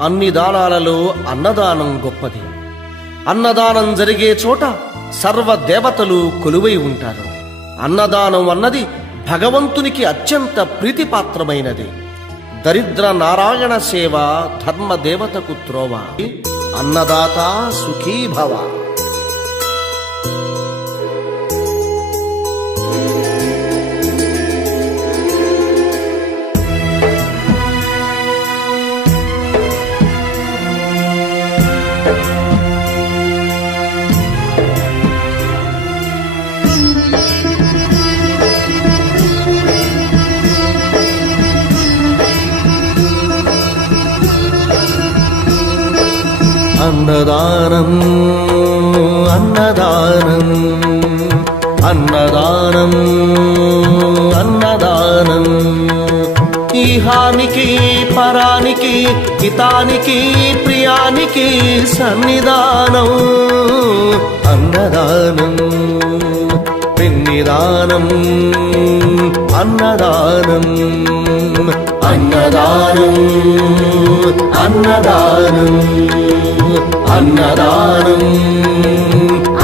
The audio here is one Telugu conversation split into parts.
అన్ని దానాలలో అన్నదానం గొప్పది. అన్నదానం జరిగే చోట సర్వదేవతలు కొలువై ఉంటారు. అన్నదానం అన్నది భగవంతునికి అత్యంత ప్రీతిపాత్రమైనది. దరిద్ర నారాయణ సేవ ధర్మదేవతకు త్రోవ. అన్నదాత సుఖీ భవ. అన్నదానం అన్నదానం అన్నదానం అన్నదానం ఈహానికి పరానికి హితానికి ప్రియానికి సన్నిధానం. అన్నదానం పిన్నిదానం అన్నదానం అన్నదానం అన్నదానం అన్నదానం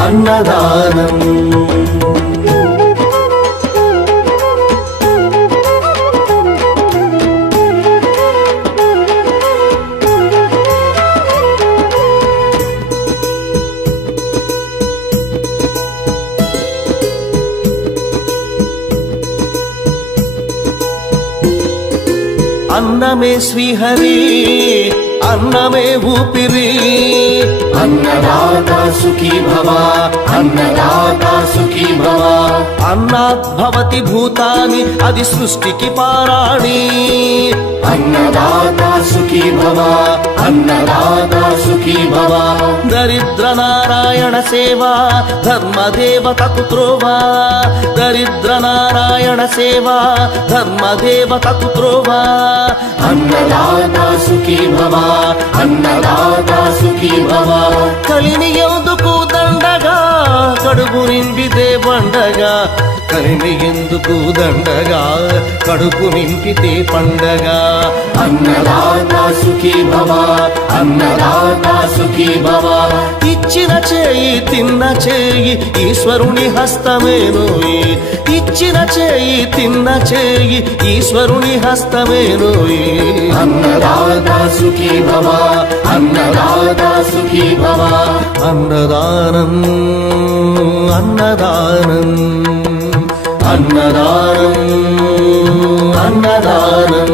అన్నదానం. అన్నమే శ్రీహరి అన్నమే ఊపిరి. అన్నదాత సుఖీ భవ అన్నదాత సుఖీ భవ. అన్నాత్ భవతి భూతాని అది సృష్టికి పారాణి. అన్నదాత సుఖీ భవ అన్నదాత సుఖీ భవ. దరిద్ర నారాయణ సేవ ధర్మదేవతకు త్రోవ. దరిద్ర నారాయణ సేవ ధర్మదేవతకు త్రోవ. అన్నదాత సుఖీ భవ అన్నదాత సుఖీ భవ. కలిని ఎందుకు దండగా కడుపు నింపితే పండగా. కలిని ఎందుకు దండగా కడుపు నింపితే పండగ. అన్నదాత సుఖీ భవ అన్నదాత సుఖీ భవ. ఇచ్చిన చేయి తిన్న చేయి ఈశ్వరుని హస్తమేనోయి. ఇచ్చిన చేయి తిన్న చేయి ఈశ్వరుని హస్తమేనోయి. అన్నదాత సుఖీ భవ అన్నదాత సుఖీ భవ. అన్నదానం అన్నదానం అన్నదానం అన్నదానం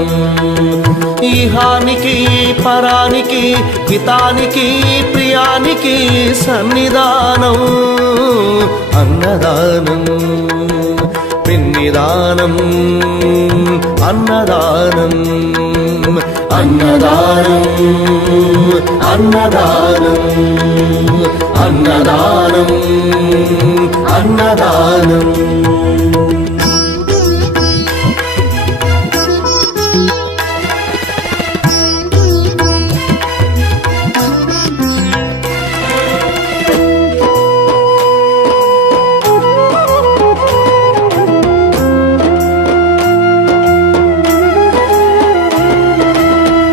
ఈహానికి పరానికి హితానికి ప్రియానికి సన్నిధానం. అన్నదానం పిన్నిదానం అన్నదానం అన్నదానం అన్నదానం అన్నదానం అన్నదానం.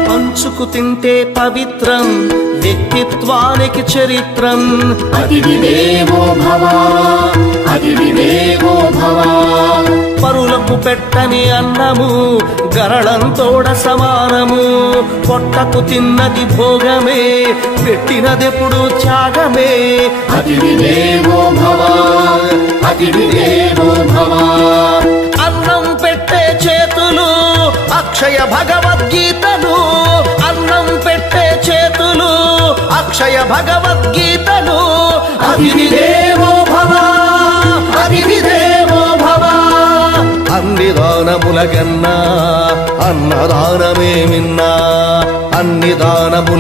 పంచుకు తింటే పవిత్రం వ్యక్తిత్వానికి చరిత్రం. అతిథి దేవో భవ అతిథి దేవో భవ. పరులకు పెట్టని అన్నము గరళంతోడ సమానము. పొట్టకు తిన్నది భోగమే పెట్టినదెప్పుడు త్యాగమే. అతిథి దేవో భవ అతిథి దేవో భవ. అన్నం పెట్టే చేతులు అక్షయ భగవద్గీతలు. అన్నం పెట్టే చేతులు అక్షయ భగవద్గీతలు. అతిథి దేవో భవ అతిథి దేవో భవ. అన్ని దానములకన్నా అన్నదానమే మిన్నా. అన్ని దానముల